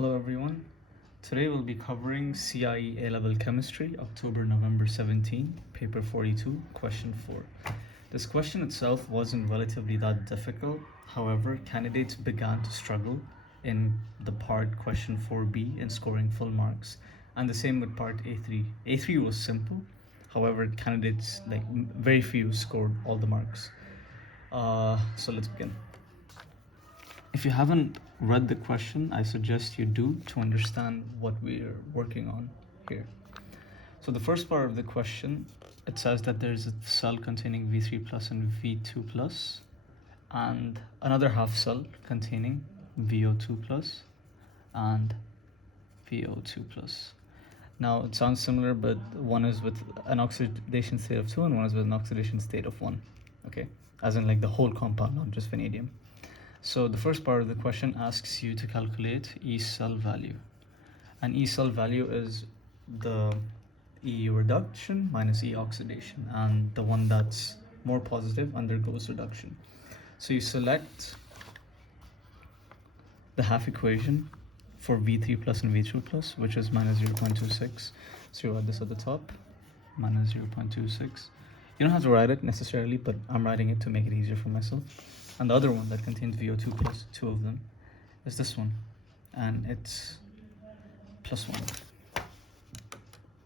Hello everyone. Today we'll be covering CIE A-Level Chemistry, October-November 17, paper 42, question 4. This question itself wasn't relatively that difficult. However, candidates began to struggle in the part question 4B in scoring full marks, and the same with part A3. A3 was simple. However, candidates, very few, scored all the marks. So let's begin. If you haven't read the question, I suggest you do to understand what we're working on here. So the first part of the question, it says that there's a cell containing V3 plus and V2 plus, and another half cell containing VO2 plus and VO2 plus. Now it sounds similar, but one is with an oxidation state of 2 and one is with an oxidation state of 1. Okay, as in like the whole compound, not just vanadium. So the first part of the question asks you to calculate Ecell value. And Ecell value is the E reduction minus E oxidation, and the one that's more positive undergoes reduction. So you select the half equation for V3 plus and V2 plus, which is minus 0.26. So you write this at the top, minus 0.26. You don't have to write it necessarily, but I'm writing it to make it easier for myself. And the other one that contains VO2 plus, two of them, is this one, and it's plus 1.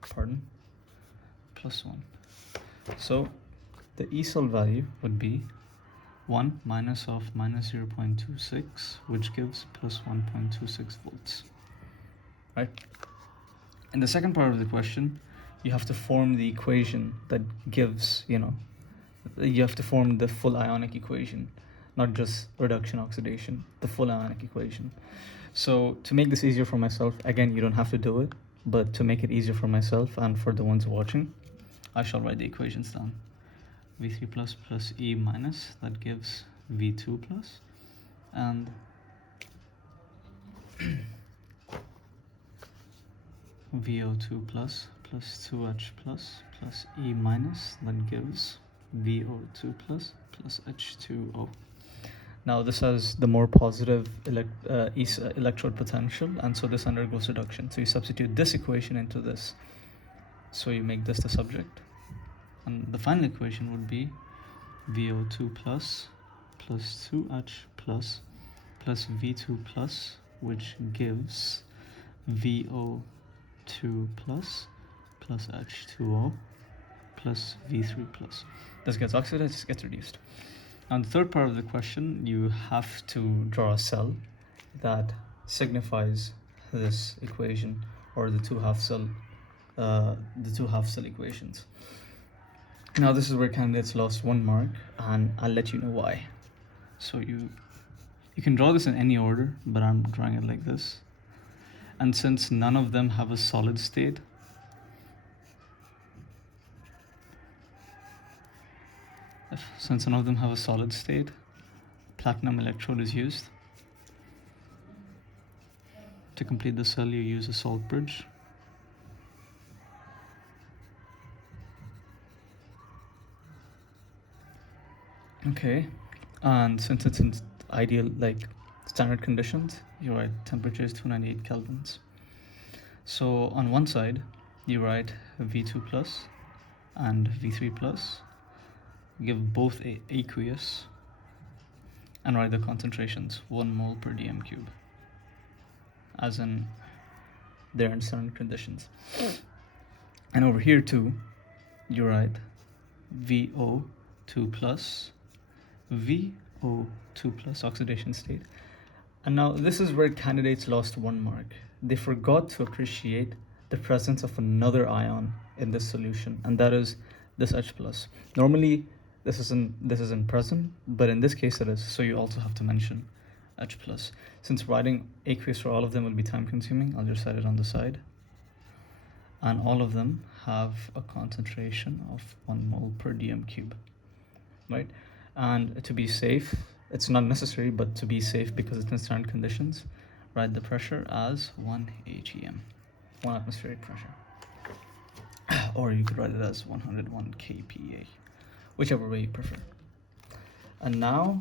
Pardon? Plus 1. So the Ecell value would be 1 minus of minus 0.26, which gives plus 1.26 volts. Right? In the second part of the question, you have to form the equation that gives, you have to form the full ionic equation, not just reduction oxidation, the full ionic equation. So to make this easier for myself, again, you don't have to do it, but to make it easier for myself and for the ones watching, I shall write the equations down. V3 plus plus E minus, that gives V2 plus, and VO2 plus plus 2H plus plus E minus, that gives VO2 plus plus H2O. Now this has the more positive electrode potential, and so this undergoes reduction. So you substitute this equation into this. So you make this the subject. And the final equation would be VO2 plus plus 2H plus plus V2 plus, which gives VO2 plus plus H2O plus V3 plus. This gets oxidized, this gets reduced. Now in the third part of the question, you have to draw a cell that signifies this equation, or the two half cell equations. Now this is where candidates lost 1 mark, and I'll let you know why. So you can draw this in any order, but I'm drawing it like this. And since none of them have a solid state, platinum electrode is used. To complete the cell, you use a salt bridge. Okay, and since it's in ideal, standard conditions, you write temperature is 298 kelvins. So on one side, you write V2 plus and V3 plus, give both aqueous, and write the concentrations, 1 mole per dm cube, as in they're in standard conditions. And over here too, you write VO2 plus, VO2 plus oxidation state. And now this is where candidates lost 1 mark. They forgot to appreciate the presence of another ion in this solution, and that is this H plus. Normally this isn't present, but in this case it is, so you also have to mention H plus. Since writing aqueous for all of them will be time consuming, I'll just write it on the side. And all of them have a concentration of 1 mole per dm cube, right? And to be safe, it's not necessary, but to be safe, because it's in standard conditions, write the pressure as 1 atm, 1 atmospheric pressure. Or you could write it as 101 kPa, whichever way you prefer. And now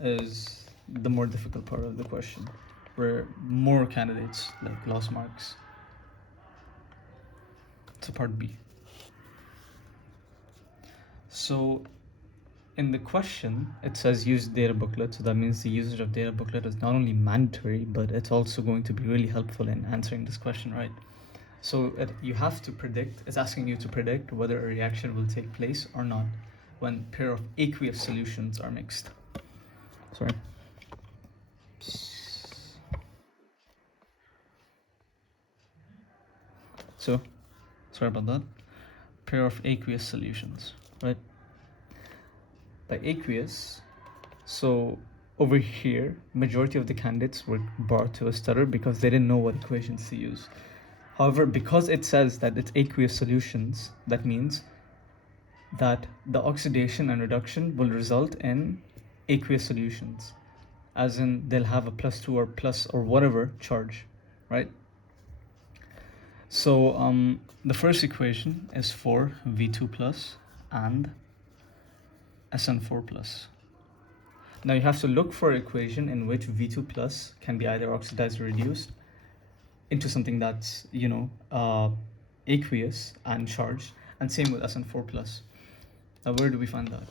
is the more difficult part of the question, where more candidates like lost marks. So part B. So in the question, it says use data booklet. So that means the usage of data booklet is not only mandatory, but it's also going to be really helpful in answering this question, right? So you have to predict, it's asking you to predict whether a reaction will take place or not when pair of aqueous solutions are mixed. Sorry. So, sorry about that. Pair of aqueous solutions, right? By aqueous, so over here, majority of the candidates were barred to a stutter because they didn't know what equations to use. However, because it says that it's aqueous solutions, that means that the oxidation and reduction will result in aqueous solutions, as in they'll have a +2 or plus or whatever charge, right? So the first equation is for V2 plus and SN4 plus. Now you have to look for an equation in which V2 plus can be either oxidized or reduced into something that's, aqueous and charged, and same with SN4 plus. Now where do we find that?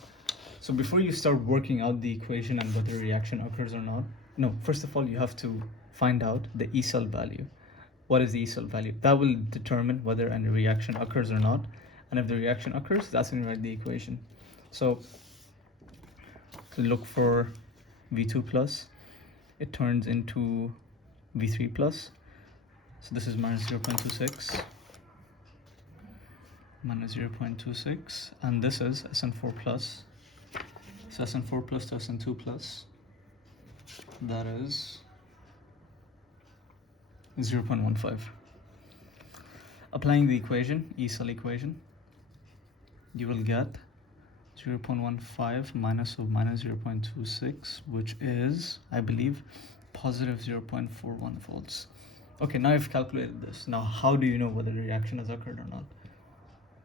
So before you start working out the equation and whether a reaction occurs or not, no, first of all, you have to find out the Ecell value. What is the Ecell value? That will determine whether any reaction occurs or not. And if the reaction occurs, that's when you write the equation. So to look for V2 plus, it turns into V3 plus. So this is minus 0.26. Minus 0.26. And this is SN4 plus. So SN4 plus to SN2 plus. That is 0.15. Applying the equation, Ecell equation, you will get 0.15 minus 0.26, which is, I believe, positive 0.41 volts. Okay, now I've calculated this. Now, how do you know whether the reaction has occurred or not?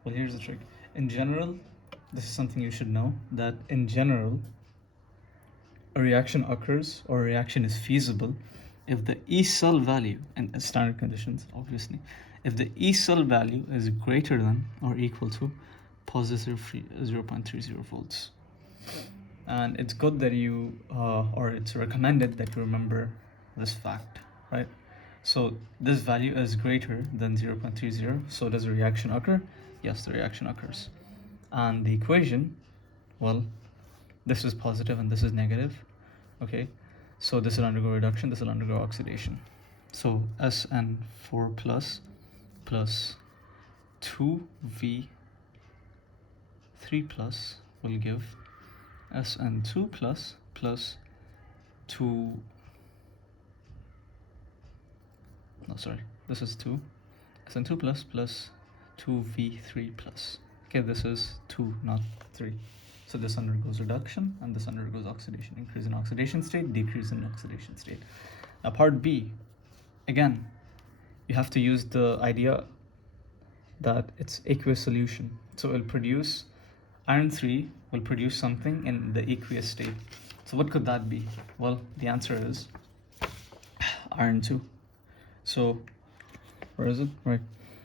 Well, here's the trick. In general, this is something you should know, that in general, a reaction occurs or a reaction is feasible if the Ecell value, in standard conditions, obviously, if the Ecell value is greater than or equal to positive 0.30 volts. And it's good that you, or it's recommended that you remember this fact, right? So this value is greater than 0.30. So does a reaction occur? Yes, the reaction occurs. And the equation, well, this is positive and this is negative, okay? So this will undergo reduction, this will undergo oxidation. So SN4 plus 2V3 plus will give SN2 plus 2, no, sorry, this is 2, SN2 plus 2V3 plus. Okay, this is 2, not 3. So this undergoes reduction and this undergoes oxidation. Increase in oxidation state, decrease in oxidation state. Now part B, again, you have to use the idea that it's aqueous solution. So it'll produce, iron 3 will produce something in the aqueous state. So what could that be? Well, the answer is iron 2. So where is it? Right.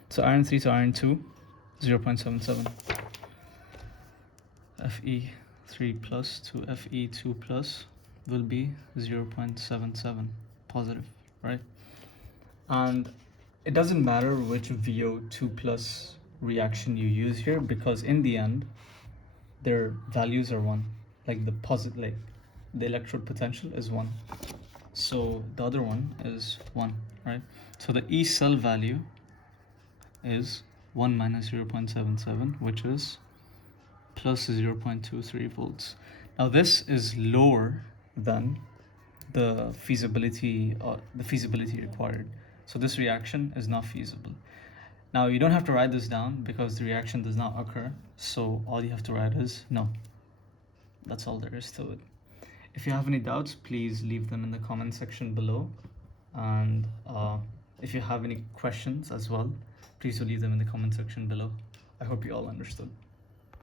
So iron 3 to iron 2, 0.77. Fe3 plus to Fe2 plus will be 0.77 positive, right? And it doesn't matter which VO2 plus reaction you use here, because in the end their values are 1. Like the electrode potential is 1, so the other one is 1, right? So the Ecell value is 1 minus 0.77, which is plus 0.23 volts. Now this is lower than the feasibility required. So this reaction is not feasible. Now you don't have to write this down because the reaction does not occur. So all you have to write is no. That's all there is to it. If you have any doubts, please leave them in the comment section below. And if you have any questions as well, please do leave them in the comment section below. I hope you all understood.